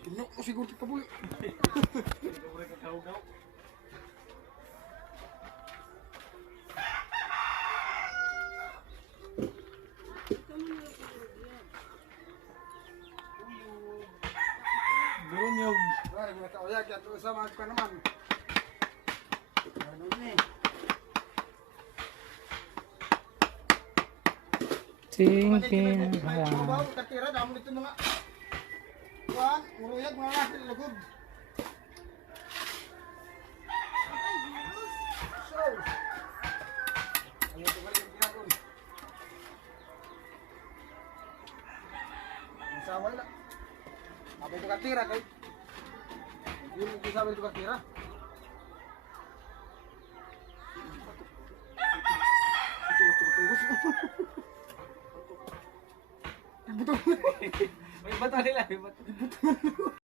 Tinok ko siguro ti pabuli. Bunyog. Ay, mga kaoyak yan to sa mga naman. Ano ni? Babaw, katira, damo dito kuan, uruyag mga nasi lugod. So, ano ito ba yung ginagawa? Ang saway na. Apa itu katira kay? Hindi mo bisa itu katira. Ito, ito, ito, ito. Betul. May bato nila. May bato.